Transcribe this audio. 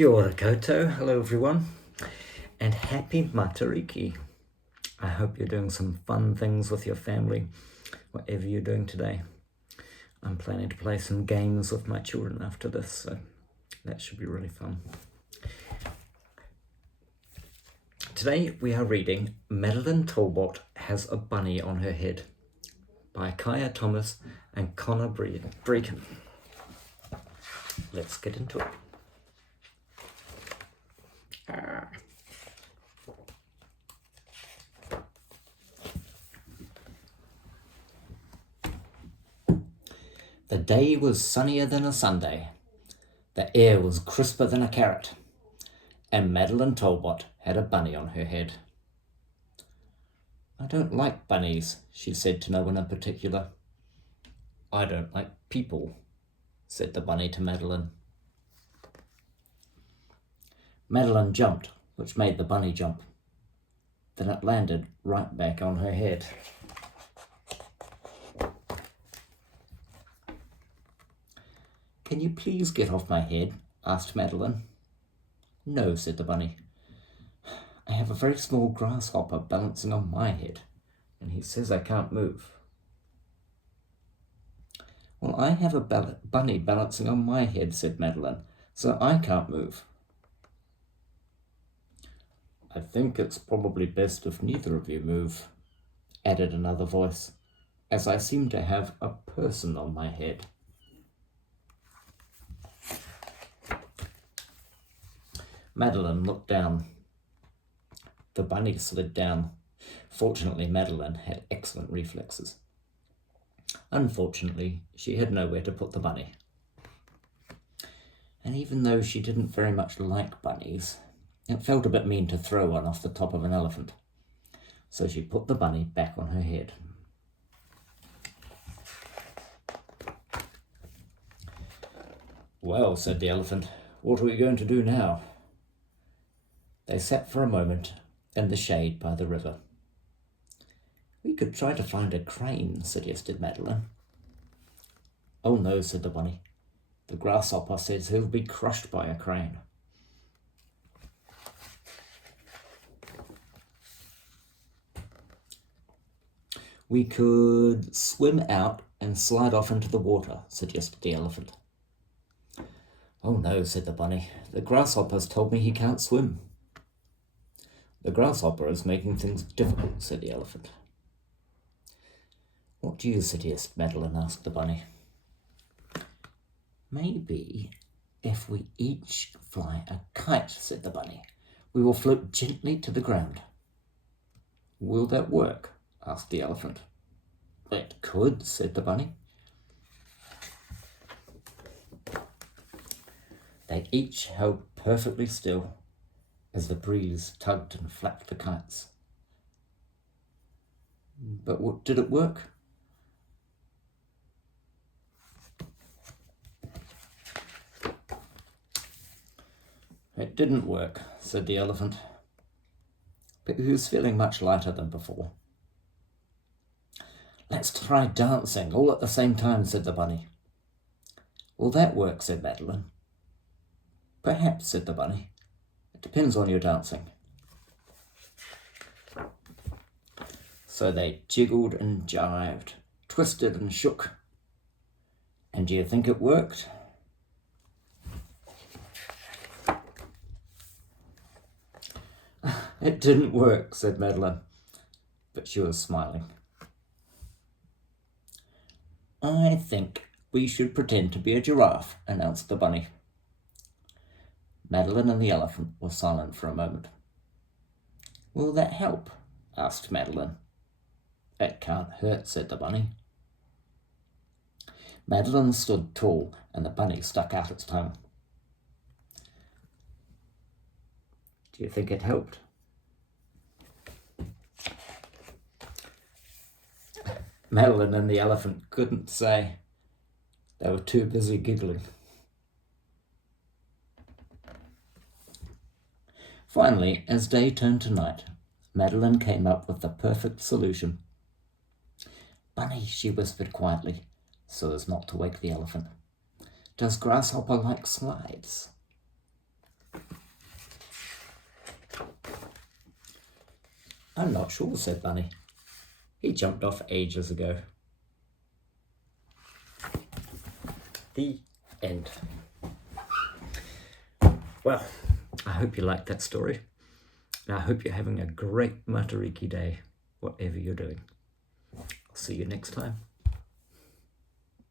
Kia ora koutou, hello everyone, and happy Matariki. I hope you're doing some fun things with your family, whatever you're doing today. I'm planning to play some games with my children after this, so that should be really fun. Today we are reading Madeline Talbot Has a Bunny on Her Head by Kiah Thomas and Connah Brecon. Let's get into it. The day was sunnier than a Sunday. The air was crisper than a carrot. And Madeline Talbot had a bunny on her head. I don't like bunnies, she said to no one in particular. I don't like people, said the bunny to Madeline. Madeline jumped, which made the bunny jump. Then it landed right back on her head. Can you please get off my head? Asked Madeline. No, said the bunny. I have a very small grasshopper balancing on my head, and he says I can't move. Well, I have a bunny balancing on my head, said Madeline, so I can't move. I think it's probably best if neither of you move, added another voice, as I seem to have a person on my head. Madeline looked down. The bunny slid down. Fortunately, Madeline had excellent reflexes. Unfortunately, she had nowhere to put the bunny. And even though she didn't very much like bunnies, it felt a bit mean to throw one off the top of an elephant. So she put the bunny back on her head. Well, said the elephant, what are we going to do now? They sat for a moment in the shade by the river. We could try to find a crane, suggested Madeline. Oh no, said the bunny. The grasshopper says he'll be crushed by a crane. We could swim out and slide off into the water, suggested the elephant. Oh no, said the bunny. The grasshopper's told me he can't swim. The grasshopper is making things difficult, said the elephant. What do you suggest? Madeline asked the bunny. Maybe if we each fly a kite, said the bunny, we will float gently to the ground. Will that work? Asked the elephant. It could, said the bunny. They each held perfectly still as the breeze tugged and flapped the kites. But did it work? It didn't work, said the elephant, but he was feeling much lighter than before. Let's try dancing all at the same time, said the bunny. Will that work? Said Madeline. Perhaps, said the bunny. It depends on your dancing. So they jiggled and jived, twisted and shook. And do you think it worked? It didn't work, said Madeline, but she was smiling. I think we should pretend to be a giraffe, announced the bunny. Madeline and the elephant were silent for a moment. Will that help? Asked Madeline. It can't hurt, said the bunny. Madeline stood tall and the bunny stuck out its tongue. Do you think it helped? Madeline and the elephant couldn't say. They were too busy giggling. Finally, as day turned to night, Madeline came up with the perfect solution. Bunny, she whispered quietly, so as not to wake the elephant. Does Grasshopper like slides? I'm not sure, said Bunny. He jumped off ages ago. The end. Well, I hope you liked that story. And I hope you're having a great Matariki day, whatever you're doing. I'll see you next time.